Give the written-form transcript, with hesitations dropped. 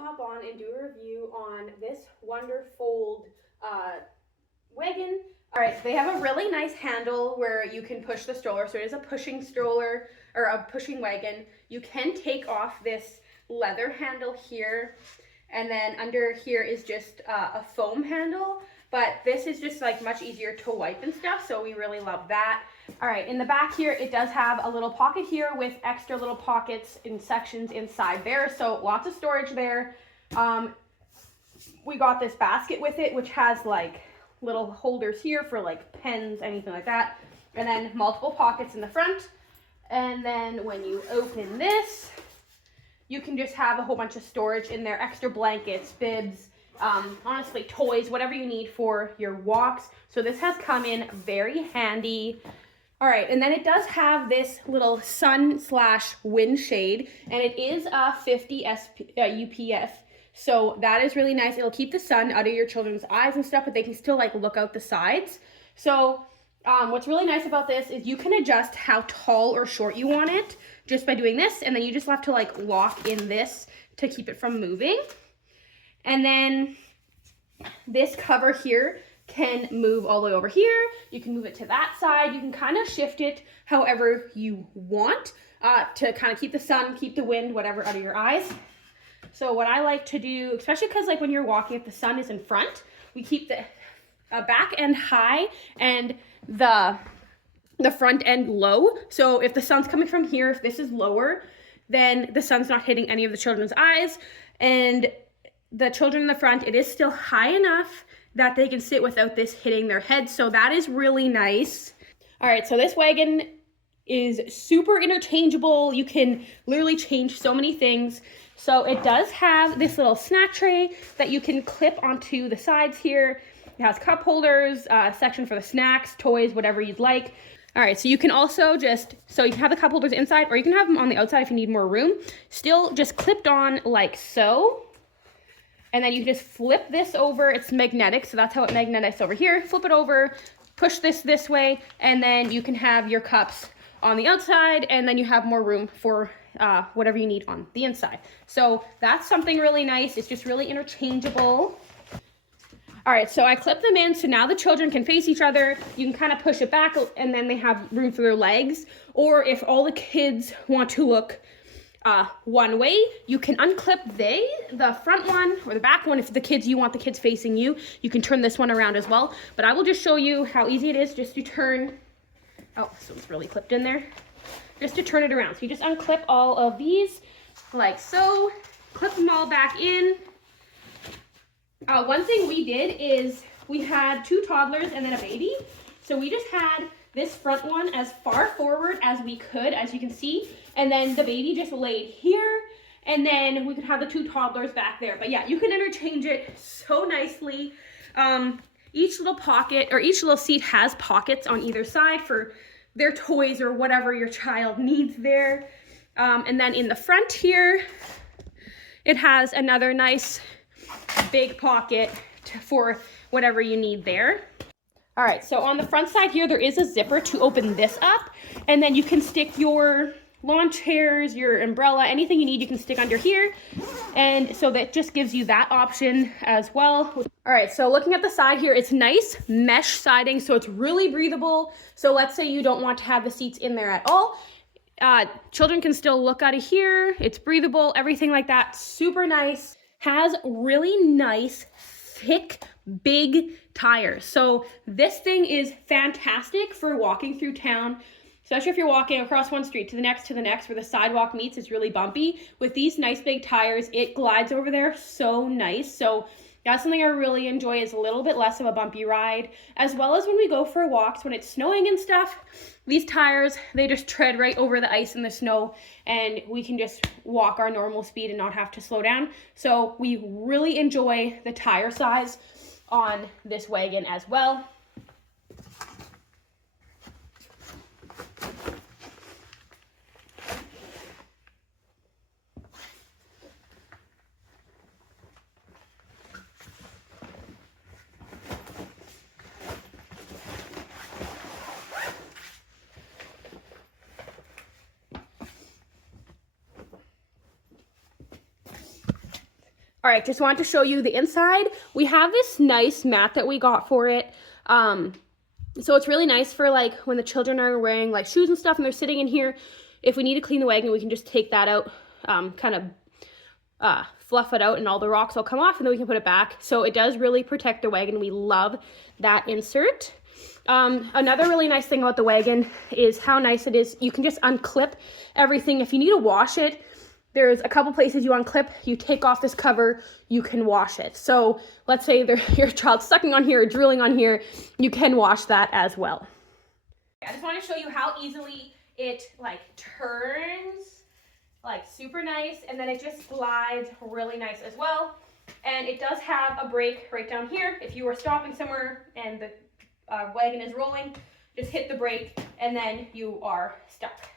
hop on and do a review on this WONDERFOLD wagon. All right, they have a really nice handle where you can push the stroller. So it is a pushing stroller or a pushing wagon. You can take off this leather handle here, and then under here is just a foam handle. But this is just like much easier to wipe and stuff, so we really love that. All right, in the back here, it does have a little pocket here with extra little pockets in sections inside there, so lots of storage there. We got this basket with it, which has like little holders here for like pens, anything like that, and then multiple pockets in the front. And then when you open this, you can just have a whole bunch of storage in there, extra blankets, bibs, honestly, toys, whatever you need for your walks. So this has come in very handy. All right, and then it does have this little sun/wind shade, and it is a 50 UPF. So that is really nice. It'll keep the sun out of your children's eyes and stuff, but they can still like look out the sides. So what's really nice about this is you can adjust how tall or short you want it just by doing this, and then you just have to like lock in this to keep it from moving. And then this cover here can move all the way over here. You can move it to that side. You can kind of shift it however you want to kind of keep the sun, keep the wind, whatever, out of your eyes. So what I like to do, especially because like when you're walking, if the sun is in front, we keep the back end high and the front end low. So if the sun's coming from here, if this is lower, then the sun's not hitting any of the children's eyes. And the children in the front, it is still high enough that they can sit without this hitting their head. So that is really nice. All right, so this wagon is super interchangeable. You can literally change so many things. So it does have this little snack tray that you can clip onto the sides here. It has cup holders, a section for the snacks, toys, whatever you'd like. All right, so you can also so you can have the cup holders inside, or you can have them on the outside if you need more room. Still just clipped on like so. And then you can just flip this over. It's magnetic, so that's how it magnetics over here. Flip it over, push this way, and then you can have your cups on the outside, and then you have more room for whatever you need on the inside. So that's something really nice. It's just really interchangeable. All right, so I clipped them in, so now the children can face each other. You can kind of push it back, and then they have room for their legs. Or if all the kids want to look one way, you can unclip the front one or the back one. If you want the kids facing you, you can turn this one around as well. But I will just show you how easy it is just to turn. Oh, so it's really clipped in there. Just to turn it around. So you just unclip all of these like so, clip them all back in. One thing we did is we had 2 toddlers and then a baby. So we just had this front one as far forward as we could, as you can see. And then the baby just laid here. And then we could have the 2 toddlers back there. But yeah, you can interchange it so nicely. Each little pocket or each little seat has pockets on either side for their toys or whatever your child needs there. And then in the front here, it has another nice big pocket for whatever you need there. All right, so on the front side here, there is a zipper to open this up, and then you can stick your lawn chairs, your umbrella, anything you need, you can stick under here. And so that just gives you that option as well. All right, so looking at the side here, it's nice mesh siding, so it's really breathable. So let's say you don't want to have the seats in there at all. Children can still look out of here. It's breathable, everything like that. Super nice. Has really nice, thick, big tires. So this thing is fantastic for walking through town, especially if you're walking across one street to the next where the sidewalk meets. It's really bumpy. With these nice big tires, it glides over there so nice. So that's something I really enjoy, is a little bit less of a bumpy ride, as well as when we go for walks when it's snowing and stuff. These tires, they just tread right over the ice and the snow, and we can just walk our normal speed and not have to slow down. So we really enjoy the tire size on this wagon as well. All right, just wanted to show you the inside. We have this nice mat that we got for it. So it's really nice for like when the children are wearing like shoes and stuff and they're sitting in here. If we need to clean the wagon, we can just take that out, kind of fluff it out, and all the rocks will come off, and then we can put it back. So it does really protect the wagon. We love that insert. Another really nice thing about the wagon is how nice it is. You can just unclip everything. If you need to wash it, there's a couple places you unclip, you take off this cover, you can wash it. So let's say your child's sucking on here or drooling on here, you can wash that as well. I just want to show you how easily it like turns, like super nice, and then it just glides really nice as well. And it does have a brake right down here. If you were stopping somewhere and the wagon is rolling, just hit the brake and then you are stuck.